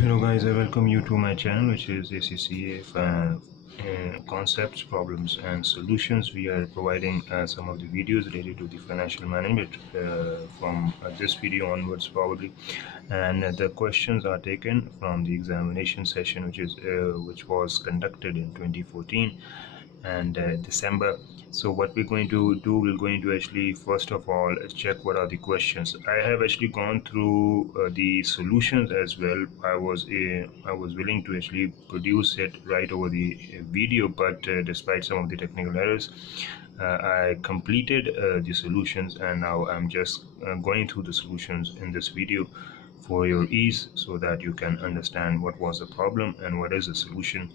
Hello guys, I welcome you to my channel, which is ACCA Concepts, Problems and Solutions. We are providing some of the videos related to the financial management from this video onwards probably, and the questions are taken from the examination session which was conducted in 2014 and December. So what we're going to do, we're going to actually first of all check what are the questions. I have actually gone through the solutions as well. I was willing to actually produce it right over the video, but despite some of the technical errors, I completed the solutions, and now I'm just going through the solutions in this video for your ease, so that you can understand what was the problem and what is the solution,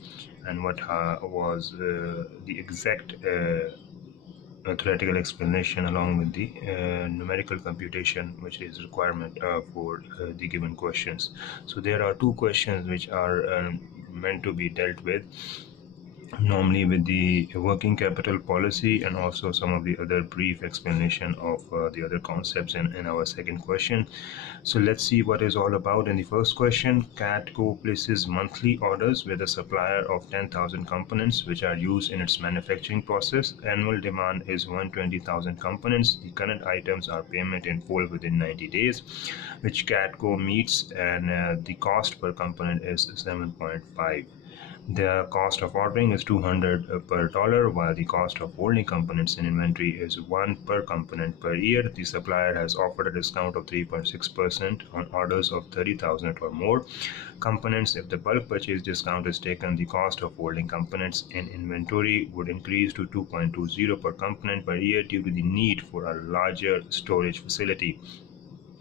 and what was the exact theoretical explanation along with the numerical computation which is requirement for the given questions. So there are two questions which are meant to be dealt with, normally with the working capital policy, and also some of the other brief explanation of the other concepts in our second question. So let's see what is all about. In the first question, Catco places monthly orders with a supplier of 10,000 components which are used in its manufacturing process. Annual demand is 120,000 components. The current items are payment in full within 90 days, which Catco meets, and the cost per component is 7.5. The cost of ordering is 200 per dollar, while the cost of holding components in inventory is 1 per component per year. The supplier has offered a discount of 3.6% on orders of 30,000 or more components. If the bulk purchase discount is taken, the cost of holding components in inventory would increase to 2.20 per component per year due to the need for a larger storage facility.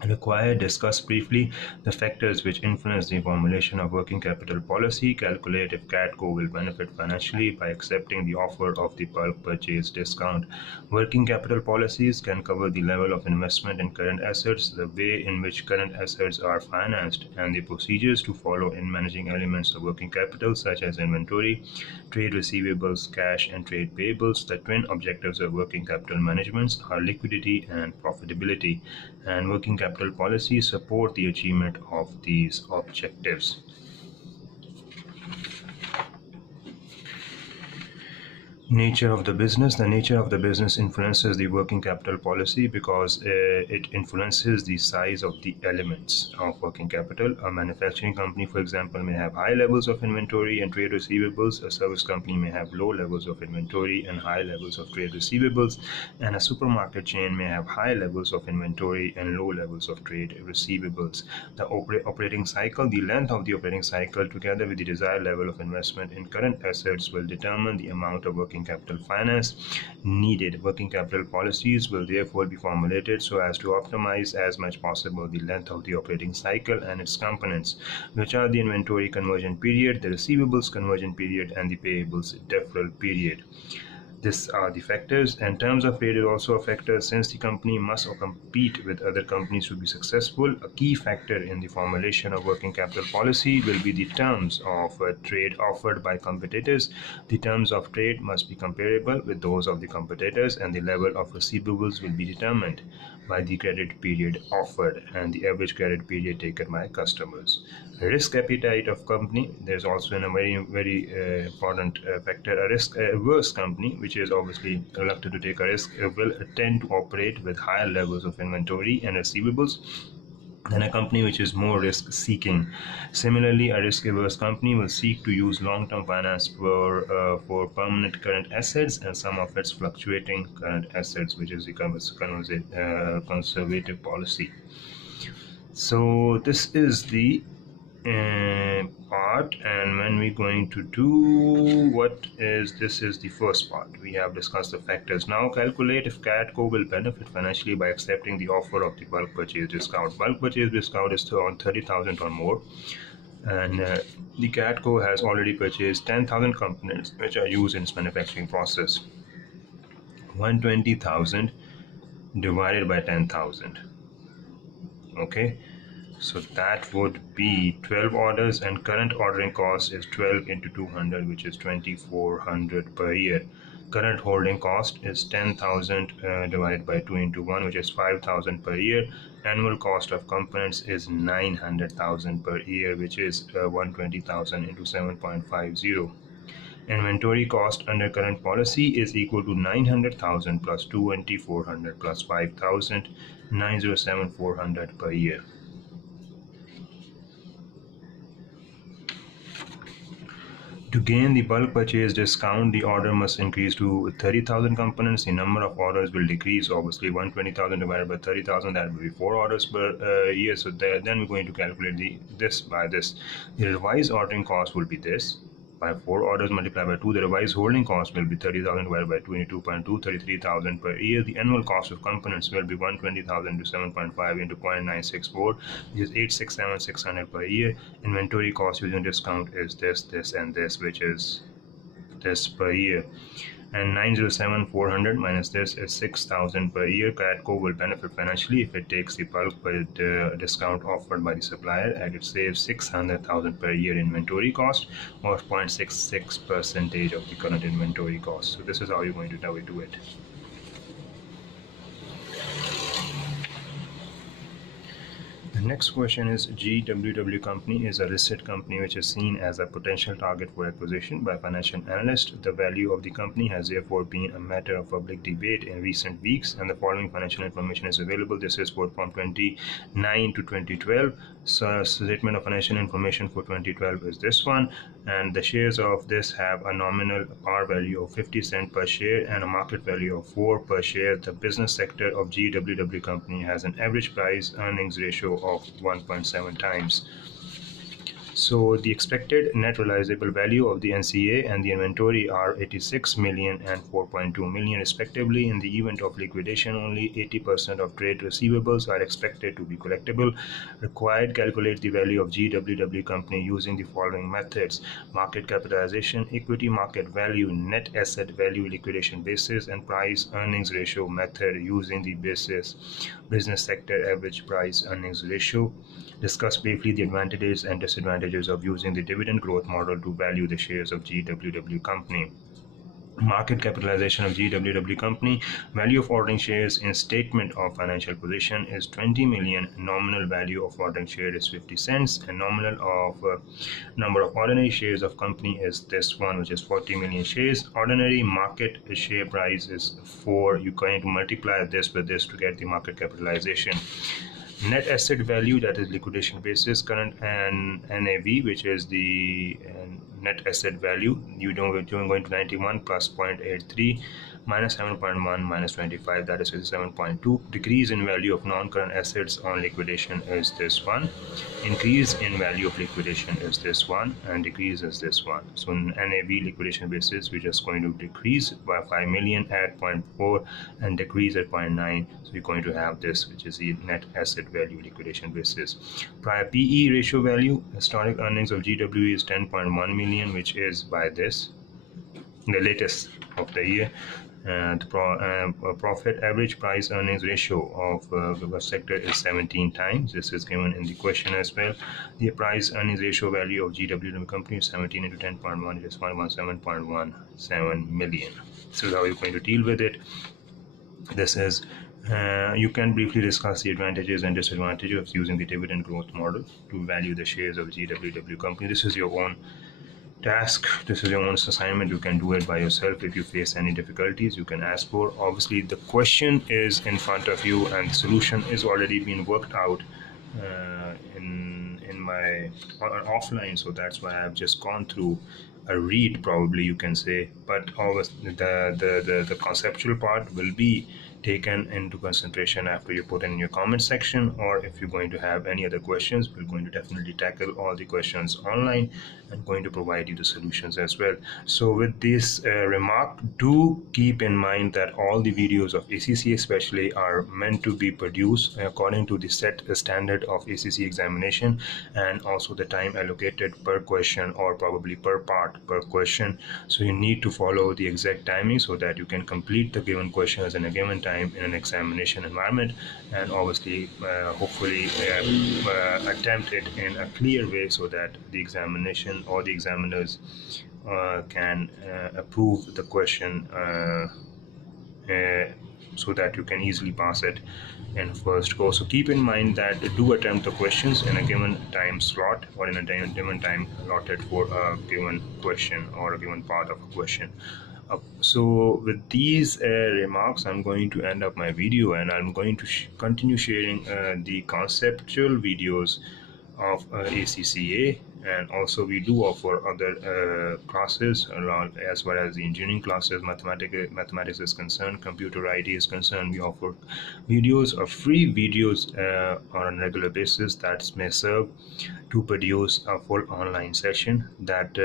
Required, discuss briefly the factors which influence the formulation of working capital policy. Calculate if Catco will benefit financially by accepting the offer of the bulk purchase discount. Working capital policies can cover the level of investment in current assets, the way in which current assets are financed, and the procedures to follow in managing elements of working capital such as inventory, trade receivables, cash, and trade payables. The twin objectives of working capital management are liquidity and profitability, and working capital policies support the achievement of these objectives. Nature of the business. The nature of the business influences the working capital policy because it influences the size of the elements of working capital. A manufacturing company, for example, may have high levels of inventory and trade receivables. A service company may have low levels of inventory and high levels of trade receivables. And a supermarket chain may have high levels of inventory and low levels of trade receivables. The operating cycle. The length of the operating cycle, together with the desired level of investment in current assets, will determine the amount of working capital finance needed. Working capital policies will therefore be formulated so as to optimize as much possible the length of the operating cycle and its components, which are the inventory conversion period, the receivables conversion period, and the payables deferral period. These are the factors, and terms of trade is also a factor, since the company must compete with other companies to be successful. A key factor in the formulation of working capital policy will be the terms of trade offered by competitors. The terms of trade must be comparable with those of the competitors, and the level of receivables will be determined by the credit period offered and the average credit period taken by customers. Risk appetite of company. There's also a very important factor. A risk averse company, which is obviously reluctant to take a risk, will tend to operate with higher levels of inventory and receivables than a company which is more risk seeking. Similarly, a risk averse company will seek to use long-term finance for permanent current assets and some of its fluctuating current assets, which is the conservative policy. So this is the part, and when we're going to do this is the first part. We have discussed the factors. Now calculate if Catco will benefit financially by accepting the offer of the bulk purchase discount. Bulk purchase discount is on 30,000 or more, and the Catco has already purchased 10,000 components which are used in its manufacturing process. 120,000 divided by 10,000. Okay, so that would be 12 orders, and current ordering cost is 12 into 200, which is 2,400 per year. current holding cost is 10,000 divided by 2 into 1, which is 5,000 per year. Annual cost of components is 900,000 per year, which is 120,000 into 7.50. Inventory cost under current policy is equal to 900,000 plus 220,400 plus 5,000, 907,400 per year. To gain the bulk purchase discount, the order must increase to 30,000 components. The number of orders will decrease. Obviously, 120,000 divided by 30,000, that will be 4 orders per year. So then we're going to calculate this by this. The revised ordering cost will be this. By 4 orders multiplied by 2, the revised holding cost will be 30,000 divided by 22.2, 33,000 per year. The annual cost of components will be 120,000 to 7.5 into 0.964, which is 867,600 per year. Inventory cost using discount is this, and this, which is this per year. And 907,400 minus this is 6,000 per year. Catco will benefit financially if it takes the bulk discount offered by the supplier, and it saves 600,000 per year inventory cost, or 0.66% of the current inventory cost. So this is how you're going to do it. The next question is, GWW Company is a listed company which is seen as a potential target for acquisition by financial analysts. The value of the company has therefore been a matter of public debate in recent weeks, and the following financial information is available. This is for from 29 to 2012. So statement of financial information for 2012 is this one, and the shares of this have a nominal par value of 50 cents per share and a market value of 4 per share. The business sector of GWW Company has an average price earnings ratio of 1.7 times. So the expected net realizable value of the NCA and the inventory are 86 million and 4.2 million respectively. In the event of liquidation, only 80% of trade receivables are expected to be collectible. Required, calculate the value of GWW Company using the following methods: market capitalization, equity market value, net asset value liquidation basis, and price earnings ratio method using the business sector average price earnings ratio. Discuss briefly the advantages and disadvantages of using the dividend growth model to value the shares of GWW Company. Market capitalization of GWW Company. Value of ordering shares in statement of financial position is 20 million. Nominal value of ordering share is 50 cents, and nominal of number of ordinary shares of company is this one, which is 40 million shares. Ordinary market share price is 4. You're going to multiply this with this to get the market capitalization. Net asset value, that is liquidation basis, current and NAV, which is the net asset value. You're going to 91 plus 0.83 minus 7.1 minus 25, that is 7.2. Decrease in value of non-current assets on liquidation is this one. Increase in value of liquidation is this one, and decrease is this one. So in NAV liquidation basis, we're just going to decrease by 5 million at 0.4 and decrease at 0.9. So you're going to have this, which is the net asset value liquidation basis. Prior PE ratio value, historic earnings of GW is 10.1 million, which is by this, the latest of the year. And profit average price earnings ratio of the sector is 17 times. This is given in the question as well. The price earnings ratio value of GWW Company is 17 into 10.1, it is 117.17 million. So how you're going to deal with it. This is you can briefly discuss the advantages and disadvantages of using the dividend growth model to value the shares of GWW Company. This is your own task, this is your own assignment. You can do it by yourself. If you face any difficulties, you can ask for. Obviously the question is in front of you and the solution is already being worked out in my offline, so that's why I've just gone through a read, probably you can say, but obviously the conceptual part will be taken into consideration after you put in your comment section, or if you're going to have any other questions, we're going to definitely tackle all the questions online and going to provide you the solutions as well. So with this remark, do keep in mind that all the videos of ACC especially are meant to be produced according to the set standard of ACC examination, and also the time allocated per question, or probably per part per question. So you need to follow the exact timing so that you can complete the given questions in a given time in an examination environment, and obviously hopefully attempt it in a clear way so that the examination or the examiners can approve the question uh, so that you can easily pass it in first go. So keep in mind that do attempt the questions in a given time slot or in a given time allotted for a given question or a given part of a question. So with these remarks, I'm going to end up my video, and I'm going to continue sharing the conceptual videos of ACCA, and also we do offer other classes around as well as the engineering classes. Mathematics is concerned, computer IT is concerned. We offer videos or free videos on a regular basis that may serve to produce a full online session that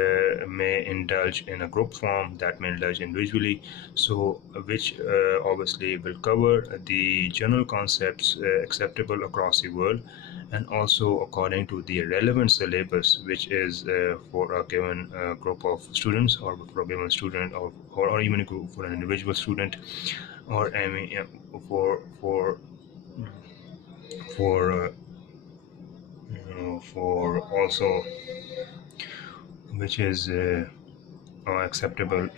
may indulge in a group form, that may indulge individually, so which obviously will cover the general concepts acceptable across the world, and also according to the relevant syllabus, which is for a given group of students, or for a given student, or even for an individual student, or I mean, for for also which is acceptable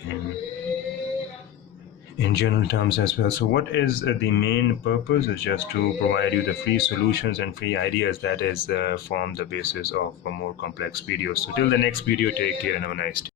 in general terms as well. So what is the main purpose is just to provide you the free solutions and free ideas that is form the basis of a more complex videos. So till the next video, take care and have a nice day.